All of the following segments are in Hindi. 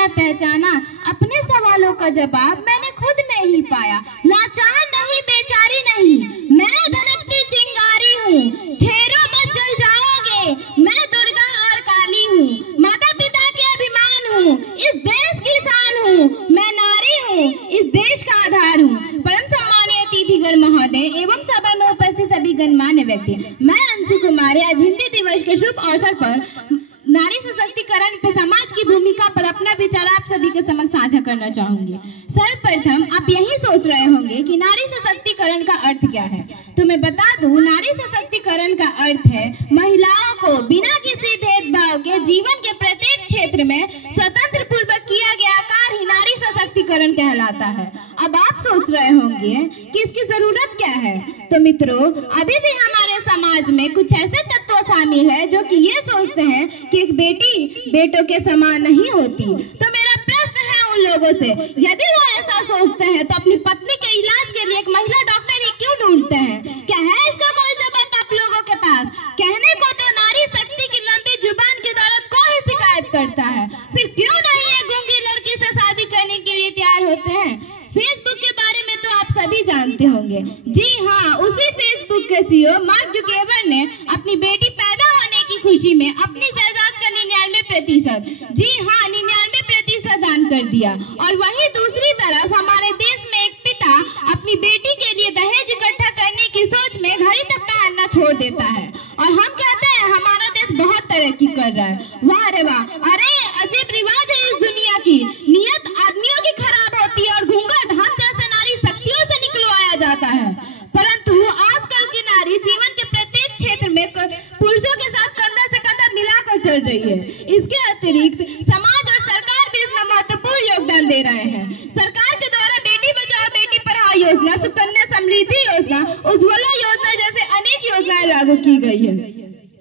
मैं पहचाना, अपने सवालों का जवाब मैंने खुद में ही पाया। लाचार नहीं, बेचारी नहीं, मैं धनकती चिंगारी हूँ, छेड़ो मत जल जाओगे, मैं दुर्गा और काली हूँ, माता पिता के अभिमान हूँ, इस देश की शान हूँ, मैं नारी हूँ, इस देश का आधार हूँ। परम सम्मानीय अतिथिगण महोदय एवं सभा में उपस्थित सभी गणमान्य व्यक्ति, मैं अंशु कुमारी आज हिंदी दिवस के शुभ अवसर पर नारी सशक्तिकरण पर समाज की भूमिका पर अपना विचार आप सभी के समक्ष साझा करना चाहूंगी। सर्वप्रथम आप यही सोच रहे होंगे कि नारी सशक्तिकरण का अर्थ क्या है, तो मैं बता दूं, नारी सशक्तिकरण का अर्थ है महिलाओं को बिना किसी भेदभाव के जीवन के प्रत्येक क्षेत्र में स्वतंत्र पूर्वक किया गया कार्य ही नारी सशक्तिकरण कहलाता है। अब आप सोच रहे होंगे कि इसकी जरूरत क्या है, तो मित्रों, अभी भी हमारे समाज में कुछ ऐसे तत्व शामिल है जो कि ये सोचते हैं कि एक बेटी बेटों के समान नहीं होती। तो मेरा प्रश्न है उन लोगों से, यदि वो ऐसा सोचते हैं तो अपनी पत्नी के इलाज के लिए एक महिला डॉक्टर ही क्यों ढूंढते हैं? क्या है इसका कोई जवाब आप लोगों के पास? कहने को तो नारी शक्ति की लंबी जुबान की दौलत को ही शिकायत करता है, फिर क्यों नहीं एक गूंगी लड़की से शादी करने के लिए तैयार होते हैं? फेसबुक के बारे में तो आप सभी जानते होंगे। जी हाँ, उसी फेसबुक के सीईओ मार्क जुकरबर्ग ने अपनी बेटी पैदा होने की खुशी में अपनी जायदाद का 99%, जी हाँ 99% दान कर दिया। और वहीं दूसरी तरफ हमारे देश में एक पिता अपनी बेटी के लिए दहेज इकट्ठा करने की सोच में घड़ी तक पहनना छोड़ देता है, और हम कहते हैं हमारा देश बहुत तरक्की कर रहा है। वाह रे वाह! अरे अजीब रिवाज है इस दुनिया की, नियत आदमियों की खराब होती है और घूंघट हम जैसे नारी शक्तियों से निकलवाया जाता है। परंतु आजकल की नारी जीवन के प्रत्येक क्षेत्र में पुरुषों के साथ कंधा से कंधा मिलाकर चल रही है। इसके अतिरिक्त समाज और सरकार भी इसमें महत्वपूर्ण योगदान दे रहे हैं। सरकार के द्वारा बेटी बचाओ बेटी पढ़ाओ योजना, सुकन्या समृद्धि योजना, उज्ज्वला योजना जैसे अनेक योजनाएं लागू की गई है,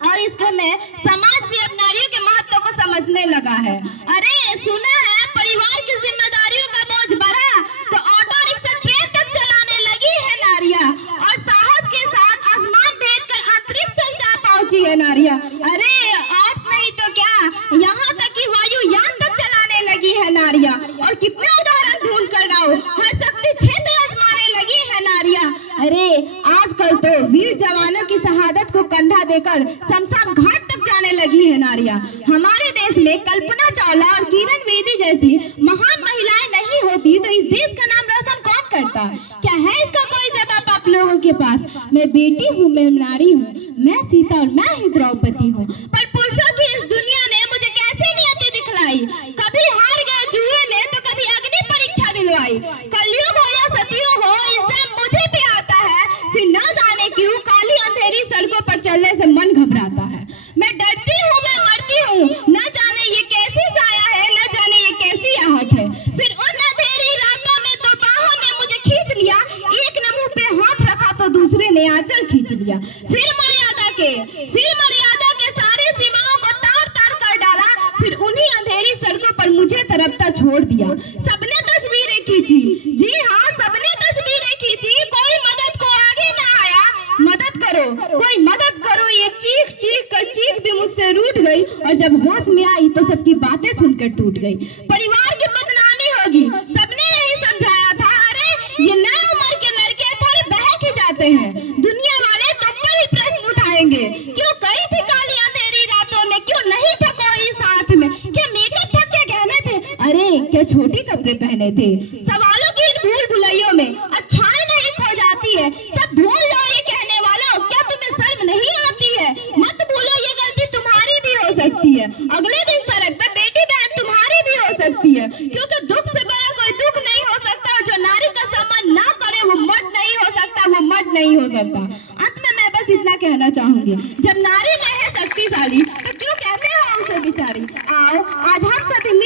और इसके में समाज भी अब नारियों के महत्व को समझने लगा है। अरे सुना है परिवार की जिम्मेदारियों का बोझ बढ़ा तो ऑटो रिक्शा ट्रेन तक चलाने लगी है नारियां, और साहस के साथ आसमान भेद कर अंतरिक्ष जा पहुंची है नारियां। अरे आप नहीं तो क्या, यहाँ तक कि वायुयान तक चलाने लगी है नारियां, और कितने उदाहरण ढूंढ कर लाओ, हर शक्ति क्षेत्र आजमाने लगी है नारियां। अरे आजकल तो वीर जवानों की शहादत को कंधा देकर शमशान घाट तक जाने लगी है नारियां। हमारे देश में कल्पना चावला और किरण बेदी जैसी महान महिलाएं नहीं होती तो इस देश का नाम रोशन कौन करता? क्या है इसका कोई जवाब आप लोगों के पास? मैं बेटी हूँ, मैं नारी हूँ, मैं सीता और मैं ही द्रौपदी हूँ, पर पुरुषों की इस दुनिया ने मुझे कैसे नियति दिखलाई, कभी हार गए जुए में तो कभी अग्नि परीक्षा दिलवाई। कलयुग हो या सतयुग हो, इल्जाम मुझे भी आता है, फिर न जाने क्यों काली अंधेरी सड़कों पर चलने से मन घबराता है। मैं डरती हूँ, मैं मरती हूँ, न जाने ये कैसी साया है, न जाने ये कैसी आहट है। फिर उन अंधेरी रातों में दो बाहों ने मुझे खींच लिया, एक ने मुंह पे हाथ रखा तो दूसरे ने आंचल खींच लिया। फिर मर्यादा के सारी सीमाओं को तार तार कर डाला, फिर उन्हीं अंधेरी सड़कों पर मुझे तरफता छोड़ दिया। सबने तस्वीरें खींची, जी हाँ सबने तस्वीरें खींची, कोई मदद को आगे ना आया। मदद करो, कोई मदद करो, ये चीख चीख कर चीख भी मुझसे रूठ गई, और जब होश में आई तो सबकी बातें सुनकर टूट गई। परिवार की बदनामी होगी, सबने यही समझाया था। अरे ये नई उम्र के लड़के थोड़े बहक ही जाते हैं, दुनिया वाले तुम पर ही प्रश्न उठाएंगे, क्यों गई थी काली अंधेरी रातों में, क्यों नहीं था कोई साथ में, क्या मेकअप था, क्या गहने थे, अरे क्या छोटे कपड़े पहने थे। सवालों की इन भूल भुलैयों में अच्छाई नहीं खो जाती है, सब भूल जाओ ये कहने वालों, क्या तुम्हें शर्म नहीं आती है? मत भूलो ये गलती तुम्हारी भी हो सकती है, अगले दिन सड़क पे बेटी बहन तुम्हारी भी हो सकती है, क्योंकि दुख से बड़ा कोई दुख नहीं हो सकता, और जो नारी का सम्मान ना करे वो मर्द नहीं हो सकता, वो मर्द नहीं हो सकता। अंत में मैं बस इतना कहना चाहूंगी, जब नारी में है शक्तिशाली तो क्यों कहते हो उसे बिचारी। आओ आज हम सभी